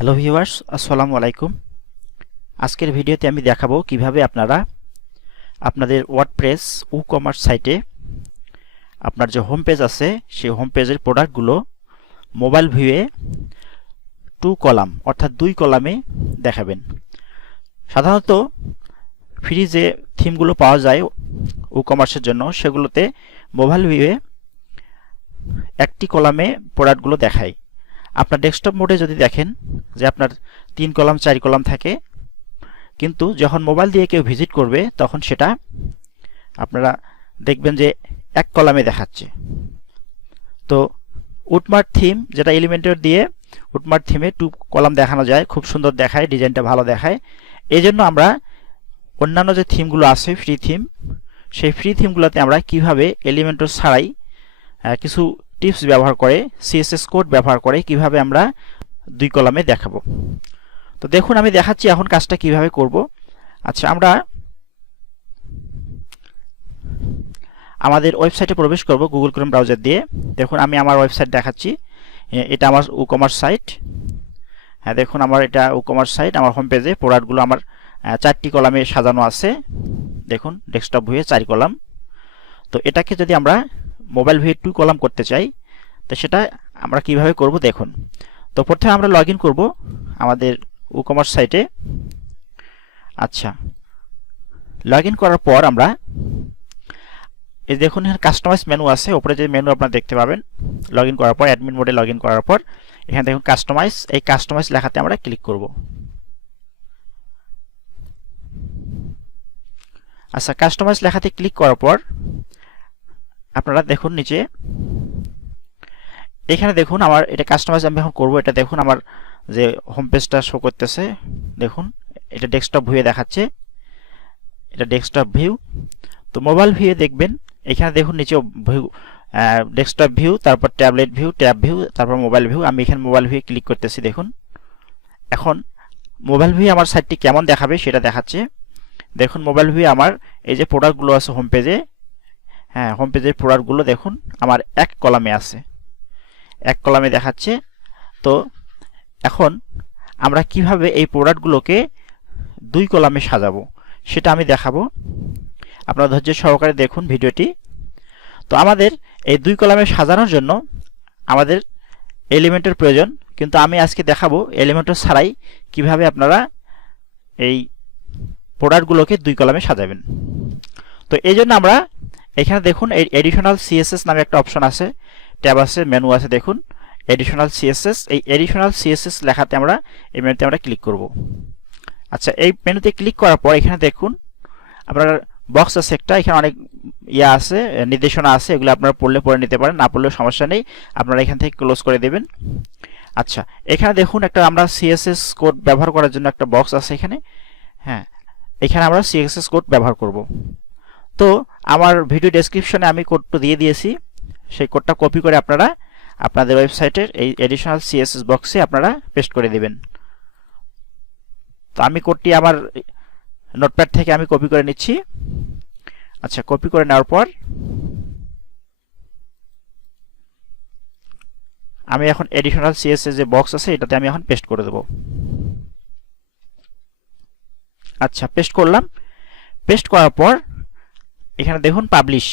Hello viewers, আসসালামু আলাইকুম। আজকের ভিডিওতে আমি দেখাবো কিভাবে আপনারা আপনাদের ওয়ার্ডপ্রেস WooCommerce সাইটে আপনার যে হোম পেজ আছে সেই হোম পেজের প্রোডাক্টগুলো মোবাইল ভিউয়ে 2 কলাম অর্থাৎ 2 কলামে দেখাবেন। সাধারণত ফ্রি যে থিমগুলো পাওয়া যায় WooCommerceর জন্য সেগুলোতে মোবাইল ভিউয়ে একটি কলামে প্রোডাক্টগুলো দেখায়। আপনার ডেস্কটপ মোডে যদি দেখেন যে আপনার 3 কলাম 4 কলাম থাকে, কিন্তু যখন মোবাইল দিয়ে কেউ ভিজিট করবে তখন সেটা আপনারা দেখবেন যে এক কলামে দেখাচ্ছে। তো উটমার্ট থিম, যেটা এলিমেন্টর দিয়ে উটমার্ট থিমে 2 কলাম দেখানো যায়, খুব সুন্দর দেখায়, ডিজাইনটা ভালো দেখায়। এই জন্য আমরা অন্যান্য যে থিমগুলো আছে ফ্রি থিম, সেই ফ্রি থিমগুলোতে আমরা কিভাবে এলিমেন্টর ছাড়াই কিছু টিপস ব্যবহার করে সিএসএস কোড ব্যবহার করে কিভাবে আমরা 2 কলামে দেখাবো। তো দেখুন আমি দেখাচ্ছি এখন কাজটা কিভাবে করব। আচ্ছা, আমরা আমাদের ওয়েবসাইটে প্রবেশ করব গুগল ক্রোম ব্রাউজার দিয়ে। দেখুন আমি আমার ওয়েবসাইট দেখাচ্ছি, এটা আমার WooCommerce সাইট। হ্যাঁ, দেখুন আমার এটা WooCommerce সাইট। আমার হোম পেজে প্রোডাক্টগুলো আমার 4টি কলামে সাজানো আছে। দেখুন ডেস্কটপ ভিউয়ে 4 কলাম। তো এটাকে যদি আমরা মোবাইল ভিউয়ে 2 কলাম করতে চাই, তো সেটা আমরা কিভাবে করব দেখুন। তো প্রথমে আমরা লগ ইন করবো আমাদের WooCommerce সাইটে। আচ্ছা, লগ ইন করার পর আমরা এই দেখুন এখানে কাস্টমাইজ মেনু আছে, উপরে যে মেনু আপনারা দেখতে পাবেন। লগ ইন করার পর অ্যাডমিন মোডে লগ ইন করার পর এখানে দেখুন কাস্টমাইজ, এই কাস্টমাইজ লেখাতে আমরা ক্লিক করব। আচ্ছা, কাস্টমাইজ লেখাতে ক্লিক করার পর আপনারা দেখুন নিচে এখানে দেখুন আমার এটা কাস্টমাইজ আমি এখন করব। এটা দেখুন আমার যে হোম পেজটা শো করতেছে, দেখুন এটা ডেস্কটপ ভিউয়ে দেখাচ্ছে, এটা ডেস্কটপ ভিউ। তো মোবাইল ভিউয়ে দেখবেন এখানে দেখুন নিচে ভিউ, ডেস্কটপ ভিউ, তারপর ট্যাবলেট ভিউ, ট্যাব ভিউ, তারপর মোবাইল ভিউ। আমি এখানে মোবাইল ভিউয়ে ক্লিক করতেছি। দেখুন এখন মোবাইল ভিউ আমার সাইটটি কেমন দেখাবে সেটা দেখাচ্ছে। দেখুন মোবাইল ভিউ আমার এই যে প্রোডাক্টগুলো আছে হোম পেজে, হ্যাঁ হোম পেজের প্রোডাক্টগুলো দেখুন আমার এক কলামে আছে, এক কলামে দেখাচ্ছে। তো এখন আমরা কিভাবে এই প্রোডাক্টগুলোকে 2 কলামে সাজাবো সেটা আমি দেখাবো। আপনারা ধৈর্য সহকারে দেখুন ভিডিওটি। তো আমাদের এই 2 কলামে সাজানোর জন্য আমাদের এলিমেন্টের প্রয়োজন, কিন্তু আমি আজকে দেখাবো এলিমেন্টর ছাড়াই কিভাবে আপনারা এই প্রোডাক্টগুলোকে 2 কলামে সাজাবেন। তো এই জন্য আমরা এখানে দেখুন এই এডিশনাল সিএসএস নামে একটা অপশন আছে, ট্যাব আছে, মেনু আছে। দেখুন এডিশনাল সিএসএস, এই এডিশনাল সিএসএস লেখাতে আমরা এই মেনুতে আমরা ক্লিক করব। আচ্ছা, এই মেনুতে ক্লিক করার পর এখানে দেখুন আপনার বক্স আছে একটা, এখানে অনেক ইয়া আছে, নির্দেশনা আছে, এগুলো আপনারা পড়লে পড়ে নিতে পারেন, না পড়লেও সমস্যা নেই, আপনারা এখান থেকে ক্লোজ করে দেবেন। আচ্ছা, এখানে দেখুন একটা আমরা সিএসএস কোড ব্যবহার করার জন্য একটা বক্স আছে এখানে। হ্যাঁ, এখানে আমরা সিএসএস কোড ব্যবহার করব। তো আমার ভিডিও ডেসক্রিপশনে আমি কোডটা দিয়ে দিয়েছি, সেই কোডটা কপি করে আপনারা আপনাদের ওয়েবসাইটের এই এডিশনাল সিএসএস বক্সে আপনারা পেস্ট করে দিবেন। তো আমি কোডটি আমার নোটপ্যাড থেকে আমি কপি করে নিচ্ছি। আচ্ছা, কপি করে নেওয়ার পর আমি এখন এডিশনাল সিএসএস যে বক্স আছে এটাতে আমি এখন পেস্ট করে দেব। আচ্ছা, পেস্ট করলাম। পেস্ট করার পর এখানে দেখুন পাবলিশ,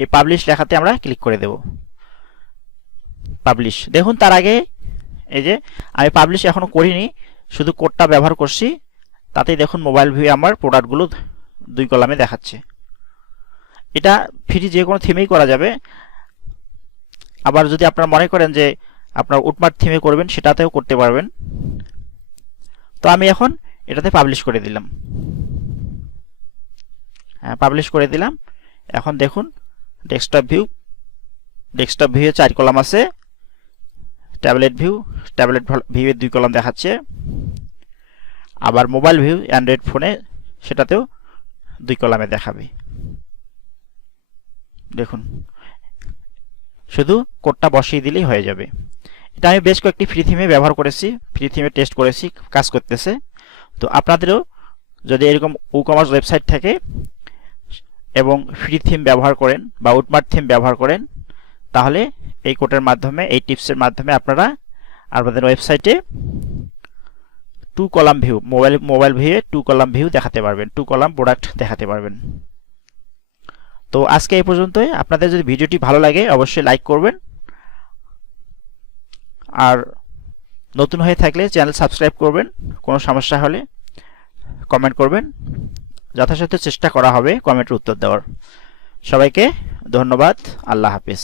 এই পাবলিশ লেখাতে আমরা ক্লিক করে দেব। পাবলিশ, দেখুন তার আগে এই যে আমি পাবলিশ এখনো করিনি, শুধু কোডটা ব্যবহার করছি, তাতেই দেখুন মোবাইল ভিউ আমার প্রোডাক্টগুলো 2 কলামে দেখাচ্ছে। এটা ফ্রি যে কোনো থিমেই করা যাবে। আবার যদি আপনারা মনে করেন যে আপনার উটমার্ট থিমে করবেন সেটাতেও করতে পারবেন। তো আমি এখন এটাতে পাবলিশ করে দিলাম। হ্যাঁ, পাবলিশ করে দিলাম। এখন দেখুন ডেস্কটপ ভিউ, ডেস্কটপ ভিউয়ে 4 কলাম আছে, ট্যাবলেট ভিউ, ট্যাবলেট ভিউয়ে 2 কলাম দেখাচ্ছে। আবার মোবাইল ভিউ অ্যান্ড্রয়েড ফোনে সেটাতেও 2 কলামে দেখাবে। দেখুন শুধু কোডটা বসিয়ে দিলেই হয়ে যাবে। এটা আমি বেশ কয়েকটি ফ্রি থিমে ব্যবহার করেছি, ফ্রি থিমে টেস্ট করেছি, কাজ করতেছে। তো আপনাদেরও যদি এরকম WooCommerce ওয়েবসাইট থাকে এবং ফ্রি থিম ব্যবহার করেন বা উটমার্ট থিম ব্যবহার করেন, তাহলে এই কোডের মাধ্যমে, এই টিপসের মাধ্যমে আপনারা আপনাদের ওয়েবসাইটে টু কলাম ভিউ, মোবাইল ভিউয়ে টু কলাম ভিউ দেখাতে পারবেন, টু কলাম প্রোডাক্ট দেখাতে পারবেন। তো আজকে এই পর্যন্তই। আপনাদের যদি ভিডিওটি ভালো লাগে অবশ্যই লাইক করবেন, আর নতুন হয়ে থাকলে চ্যানেল সাবস্ক্রাইব করবেন। কোনো সমস্যা হলে কমেন্ট করবেন, যথাসাধ্য চেষ্টা করা হবে কমেন্টের উত্তর দেওয়ার। সবাইকে ধন্যবাদ। আল্লাহ হাফেজ।